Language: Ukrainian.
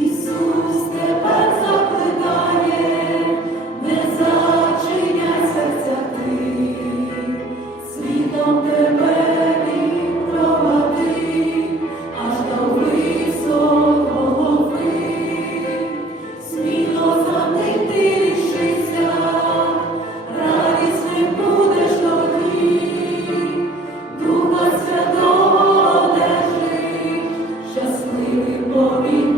Ісус тепер закликає, не зачиняє серця тих, світом тебе він пробати, аж до листового ви, свідомо занитишися, радісним будеш тоді. Духа Святого Дижи, щасливий повітря.